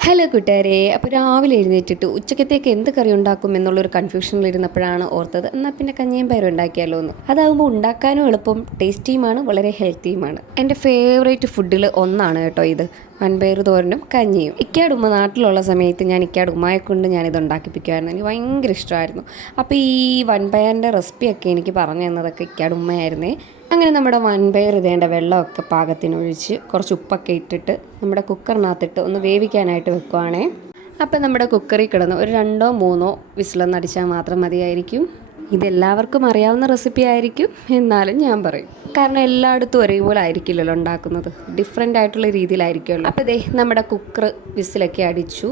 Hello കൂട്ടുകാരെ അപ്പോൾ രാവിലെ എഴുന്നേറ്റിട്ട് ഉച്ചക്കത്തേക്ക് എന്ത് കറി ഉണ്ടാക്കും എന്നുള്ളൊരു കൺഫ്യൂഷനിലിരുന്നപ്പോഴാണ് ഓർത്തത്. എന്നാൽ പിന്നെ കഞ്ഞിയും പയറും ഉണ്ടാക്കിയാലോ എന്ന് അതാകുമ്പോൾ ഉണ്ടാക്കാനും എളുപ്പം ടേസ്റ്റിയുമാണ് വളരെ ഹെൽത്തിയുമാണ്. എന്റെ ഫേവറേറ്റ് ഫുഡിൽ ഒന്നാണ് കേട്ടോ ഇത്. വൻപയർ തോരനും കഞ്ഞിയും. ഇക്കാട് ഉമ്മ നാട്ടിലുള്ള സമയത്ത് ഞാൻ ഇക്കാട് ഉമ്മയെ കൊണ്ട് ഞാനിത് ഉണ്ടാക്കിപ്പിക്കുമായിരുന്നു എനിക്ക് ഭയങ്കര ഇഷ്ടമായിരുന്നു. അപ്പോൾ ഈ വൻപയറിന്റെ റെസിപ്പിയൊക്കെ എനിക്ക് പറഞ്ഞു തന്നതൊക്കെ ഇക്കാട് ഉമ്മയായിരുന്നേ. അങ്ങനെ നമ്മുടെ വൻപയർ ഇതേണ്ട വെള്ളമൊക്കെ പാകത്തിനൊഴിച്ച് കുറച്ച് ഉപ്പൊക്കെ ഇട്ടിട്ട് നമ്മുടെ കുക്കറിനകത്തിട്ട് ഒന്ന് വേവിക്കാനായിട്ട് വെക്കുവാണേ. അപ്പം നമ്മുടെ കുക്കറിൽ കിടന്ന് ഒരു രണ്ടോ മൂന്നോ വിസിലൊന്ന് അടിച്ചാൽ മാത്രം മതിയായിരിക്കും. ഇതെല്ലാവർക്കും അറിയാവുന്ന റെസിപ്പി ആയിരിക്കും എന്നാലും ഞാൻ പറയും. കാരണം എല്ലായിടത്തും ഒരേപോലെ ആയിരിക്കില്ലല്ലോ ഉണ്ടാക്കുന്നത്. ഡിഫറെന്റ് ആയിട്ടുള്ള രീതിയിലായിരിക്കുമല്ലോ. അപ്പോൾ ദേ നമ്മുടെ കുക്കർ വിസിലൊക്കെ അടിച്ചു.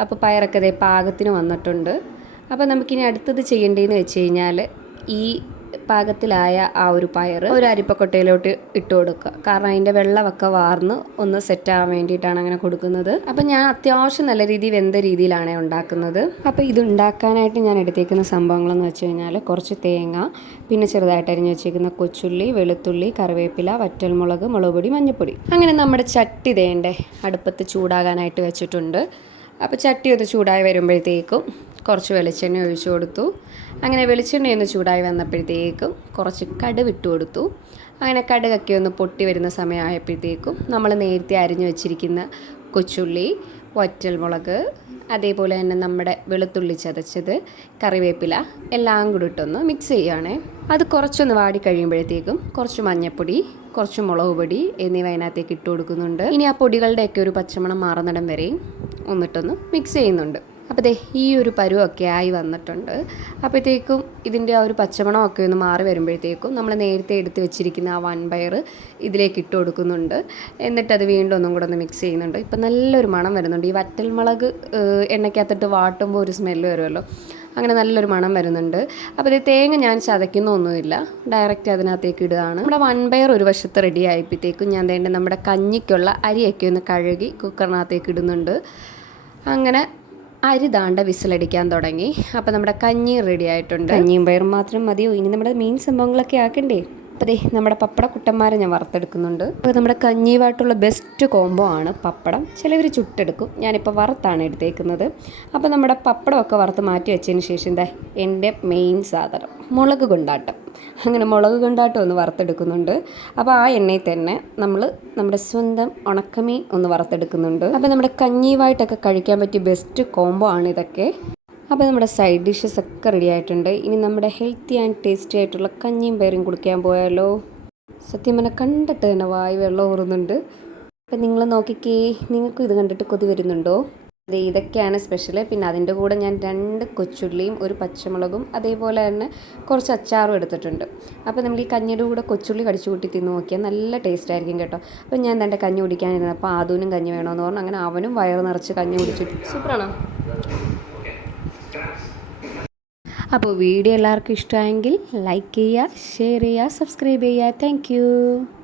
അപ്പോൾ പയറൊക്കെ ദേ പാകത്തിന് വന്നിട്ടുണ്ട്. അപ്പോൾ നമുക്കിനി അടുത്തത് ചെയ്യേണ്ടതെന്ന് വെച്ച് കഴിഞ്ഞാൽ ഈ പാകത്തിലായ ആ ഒരു പയർ ഒരു അരിപ്പക്കൊട്ടയിലോട്ട് ഇട്ട് കൊടുക്കുക. കാരണം അതിന്റെ വെള്ളമൊക്കെ വാർന്ന് ഒന്ന് സെറ്റ് ആവാൻ വേണ്ടിയിട്ടാണ് അങ്ങനെ കൊടുക്കുന്നത്. അപ്പം ഞാൻ അത്യാവശ്യം നല്ല രീതിയിൽ വെന്ത രീതിയിലാണ് ഉണ്ടാക്കുന്നത്. അപ്പോൾ ഇത് ഉണ്ടാക്കാനായിട്ട് ഞാൻ എടുത്തേക്കുന്ന സംഭവങ്ങളെന്ന് വെച്ച് കഴിഞ്ഞാൽ കുറച്ച് തേങ്ങ പിന്നെ ചെറുതായിട്ട് അരിഞ്ഞ് വെച്ചേക്കുന്ന കൊച്ചുള്ളി വെളുത്തുള്ളി കറിവേപ്പില വറ്റൽമുളക് മുളക് പൊടി മഞ്ഞൾപ്പൊടി. അങ്ങനെ നമ്മുടെ ചട്ടി തേണ്ടേ അടുപ്പത്ത് ചൂടാകാനായിട്ട് വെച്ചിട്ടുണ്ട്. അപ്പോൾ ചട്ടി ഒന്ന് ചൂടായി വരുമ്പോഴത്തേക്കും കുറച്ച് വെളിച്ചെണ്ണ ഒഴിച്ചു കൊടുത്തു. അങ്ങനെ വെളിച്ചെണ്ണ ഒന്ന് ചൂടായി വന്നപ്പോഴത്തേക്കും കുറച്ച് കടുക് ഇട്ട് കൊടുത്തു. അങ്ങനെ കടുകൊക്കെ ഒന്ന് പൊട്ടി വരുന്ന സമയമായപ്പോഴത്തേക്കും നമ്മൾ നേരത്തെ അരിഞ്ഞു വെച്ചിരിക്കുന്ന കൊച്ചുള്ളി വറ്റൽമുളക് അതേപോലെ തന്നെ നമ്മുടെ വെളുത്തുള്ളി ചതച്ചത് കറിവേപ്പില എല്ലാം കൂടി ഇട്ടൊന്ന് മിക്സ് ചെയ്യുകയാണേ. അത് കുറച്ചൊന്ന് വാടി കഴിയുമ്പോഴത്തേക്കും കുറച്ച് മഞ്ഞൾപ്പൊടി കുറച്ച് മുളക് പൊടി എന്നിവ അതിനകത്തേക്ക് ഇട്ട് കൊടുക്കുന്നുണ്ട്. ഇനി ആ പൊടികളുടെയൊക്കെ ഒരു പച്ചമണം മാറുന്നിടം വരെയും ഒന്നിട്ടൊന്ന് മിക്സ് ചെയ്യുന്നുണ്ട്. അപ്പോൾ ദേ ഈ ഒരു പരുവൊക്കെ ആയി വന്നിട്ടുണ്ട്. അപ്പോഴത്തേക്കും ഇതിന്റെ ആ ഒരു പച്ചമണമൊക്കെ ഒന്ന് മാറി വരുമ്പോഴത്തേക്കും നമ്മൾ നേരത്തെ എടുത്ത് വെച്ചിരിക്കുന്ന ആ വൺ വൻപയർ ഇതിലേക്ക് ഇട്ട് കൊടുക്കുന്നുണ്ട്. എന്നിട്ട് അത് വീണ്ടും ഒന്നും കൂടെ ഒന്ന് മിക്സ് ചെയ്യുന്നുണ്ട്. ഇപ്പം നല്ലൊരു മണം വരുന്നുണ്ട്. ഈ വറ്റൽമുളക് മുളക് എണ്ണയ്ക്കകത്തിട്ട് വാട്ടുമ്പോൾ ഒരു സ്മെല്ല് വരുമല്ലോ. അങ്ങനെ നല്ലൊരു മണം വരുന്നുണ്ട്. അപ്പോൾ ഇത് തേങ്ങ ഞാൻ ചതയ്ക്കുന്നൊന്നുമില്ല. ഡയറക്റ്റ് അതിനകത്തേക്ക് ഇടുകയാണ്. നമ്മുടെ വൻപയർ ഒരു വശത്ത് റെഡി ആയപ്പോഴത്തേക്കും ഞാൻ വേണ്ട നമ്മുടെ കഞ്ഞിക്കുള്ള അരിയൊക്കെ ഒന്ന് കഴുകി കുക്കറിനകത്തേക്ക് ഇടുന്നുണ്ട്. അങ്ങനെ അരി ദാണ്ട വിസിലടിക്കാൻ തുടങ്ങി. അപ്പോൾ നമ്മുടെ കഞ്ഞി റെഡി ആയിട്ടുണ്ട്. കഞ്ഞിയും പയറും മാത്രം മതിയോ ഇനി നമ്മുടെ മീൻ സംഭവങ്ങളൊക്കെ ആക്കണ്ടേ? അപ്പോൾ ദേ നമ്മുടെ പപ്പട കുട്ടന്മാരെ ഞാൻ വറുത്തെടുക്കുന്നുണ്ട്. അപ്പോൾ നമ്മുടെ കഞ്ഞിയുമായിട്ടുള്ള ബെസ്റ്റ് കോംബോ ആണ് പപ്പടം. ചിലവർ ചുട്ടെടുക്കും. ഞാനിപ്പോൾ വറുത്താണ് എടുത്തേക്കുന്നത്. അപ്പോൾ നമ്മുടെ പപ്പടമൊക്കെ വറുത്ത് മാറ്റി വെച്ചതിന് ശേഷം എന്താ എന്റെ മെയിൻ സാധനം മുളക് കൊണ്ടാട്ടം. അങ്ങനെ മുളക് കൊണ്ടാട്ടം ഒന്ന് വറുത്തെടുക്കുന്നുണ്ട്. അപ്പോൾ ആ എണ്ണയിൽ തന്നെ നമ്മൾ നമ്മുടെ സ്വന്തം ഉണക്കമീൻ ഒന്ന് വറുത്തെടുക്കുന്നുണ്ട്. അപ്പോൾ നമ്മുടെ കഞ്ഞിയുമായിട്ടൊക്കെ കഴിക്കാൻ പറ്റിയ ബെസ്റ്റ് കോംബോ ആണ് ഇതൊക്കെ. അപ്പോൾ നമ്മുടെ സൈഡ് ഡിഷസ് ഒക്കെ റെഡി ആയിട്ടുണ്ട്. ഇനി നമ്മുടെ ഹെൽത്തി ആൻഡ് ടേസ്റ്റി ആയിട്ടുള്ള കഞ്ഞിയും പയറും കുടിക്കാൻ പോയാലോ? സത്യം പറഞ്ഞാൽ കണ്ടിട്ട് തന്നെ വായി വെള്ളം ഊറുന്നുണ്ട്. അപ്പം നിങ്ങൾ നോക്കിക്കേ നിങ്ങൾക്കും ഇത് കണ്ടിട്ട് കൊതി വരുന്നുണ്ടോ? ഇതൊക്കെയാണ് സ്പെഷ്യൽ പിന്നെ അതിന്റെ കൂടെ ഞാൻ രണ്ട് കൊച്ചുള്ളിയും ഒരു പച്ചമുളകും അതേപോലെ തന്നെ കുറച്ച് അച്ചാറും എടുത്തിട്ടുണ്ട്. അപ്പോൾ നമ്മൾ ഈ കഞ്ഞിയുടെ കൂടെ കൊച്ചുള്ളി കടിച്ചു കൂട്ടി തിന്ന് നോക്കിയാൽ നല്ല ടേസ്റ്റ് ആയിരിക്കും കേട്ടോ. അപ്പോൾ ഞാൻ തന്റെ കഞ്ഞി കുടിക്കാനിരുന്നത്? അപ്പോൾ ആദൂനും കഞ്ഞി വേണമെന്ന് പറഞ്ഞു. അങ്ങനെ അവനും വയറ് നിറച്ച് കഞ്ഞി കുടിച്ചു. സൂപ്പറാണോ? അപ്പോൾ വീഡിയോ എല്ലാവർക്കും ഇഷ്ടമായെങ്കിൽ ലൈക്ക് ചെയ്യുക ഷെയർ ചെയ്യുക സബ്സ്ക്രൈബ് ചെയ്യുക. താങ്ക്